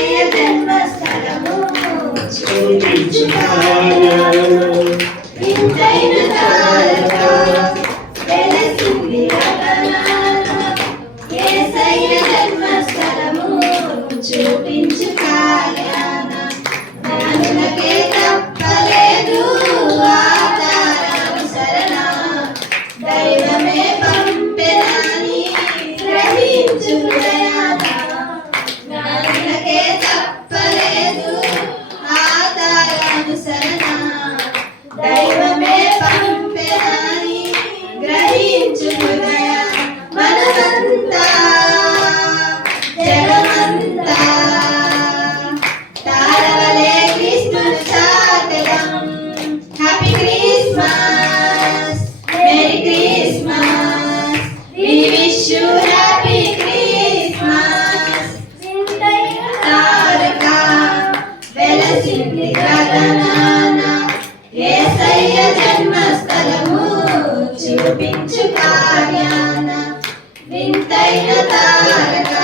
యేసయ్య జన్మస్థలము చూపించు కార్యాలు వింతైన తారక వెలసింది గగనాన యేసయ్య జన్మస్థలము చూపించు కార్యాన జ్ఞానులకే తప్పలేదు ఆధారానుసరణ దైవమే పంపెనని గ్రహించు హృదయాన జ్ఞానులకే తప్పలేదు ఆధారానుసరణ దైవమే పంపెనని గ్రహించు హృదయ మనమంతా జగమంతా తారవలే క్రిస్మస్ చాటెదం happy Christmas merry Christmas we wish you happy Christmas తారక వెలసింది గగనాన యేసయ్య జన్మస్థలము చూపించు కార్యాన వింతైన తారక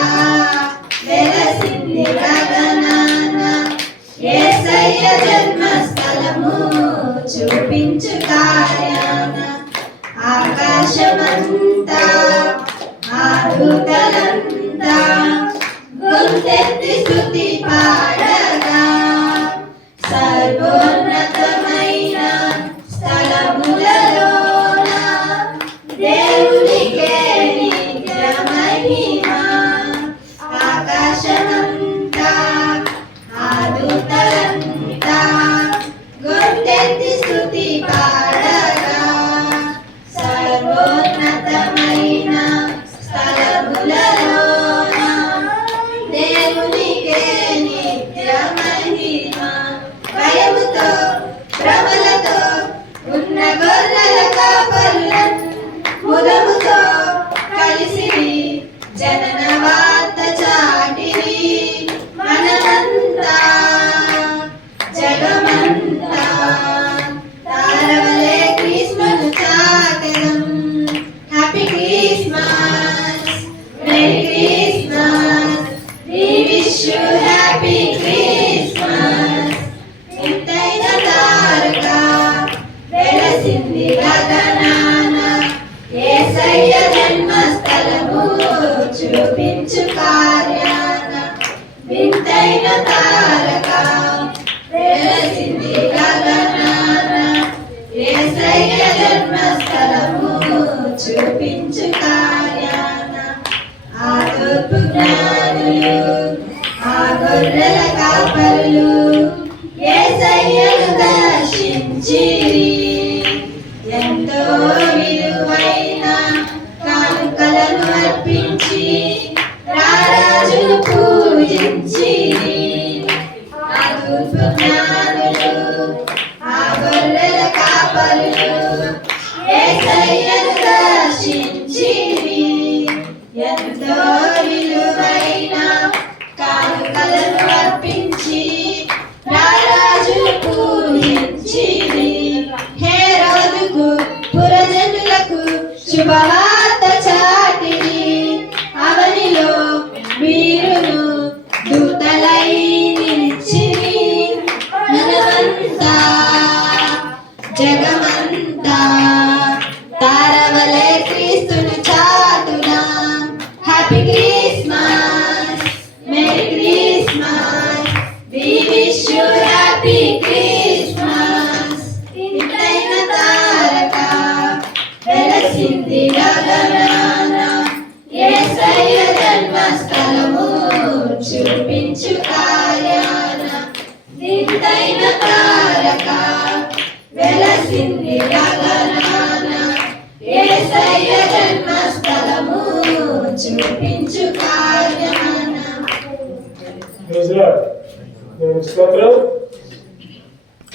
వెలసింది గగనాన యేసయ్య జన్మస్థలము చూపించు కార్యాన ఆకాశమంతా ఆదూతలంతా గొంతెత్తి స్తుతి పాడగా సర్వోన్నతమైన స్థలములలోన దేవునికే నిత్య మహిమ ఆకాశమంతా ఆదూతలంతా గొంతెత్తి స్తుతి పాడగా సర్వోన్నతమైన స్థలములలోన దేవునికే నిత్య మహిమ భయముతో భ్రమలతో ఉన్న గొర్రెల కాపరులను ముదముతో కలిసి జనన వార్త చాటిరి మనమంతా జగమంతా తారవలే క్రిస్మస్ చాటెదం happy Christmas merry Christmas we wish you happy Christmas వింతైన తారక వెలసింది గగనాన యేసయ్య జన్మస్థలము చూపించు కార్యాన వింతైన తారక వెలసింది గగనాన యేసయ్య జన్మస్థలము చూపించు కార్యాన ఆ తూర్పు జ్ఞానులు ఆ గొర్రెల కాపరులు యేసయ్యను దర్శించిరి ఎంతో విలువైన కానుకలను అర్పించి రారాజును పూజించిరి ఆ తూర్పు జ్ఞానులు ఆ గొర్రెల కాపరులు యేసయ్యను దర్శించిరి ఎంతో విలువైన కానుకలను అర్పించి రారాజును పూజించిరి హేరోదుకు పురజనులకు శుభవార్త చాటిరి అవనిలో వీరును దూతలై నిలిచిరి మనమంతా జగమంతా తారవలే క్రీస్తును చాటునా happy Christmas merry Christmas we wish you happy Christmas వింతైన తారక వెలసింది గగనాన యేసయ్య జన్మస్థలము చూపించు కార్యాన వింతైన తారక వెలసింది గగనాన యేసయ్య జన్మస్థలము చూపించు కార్యాన స్తోత్రం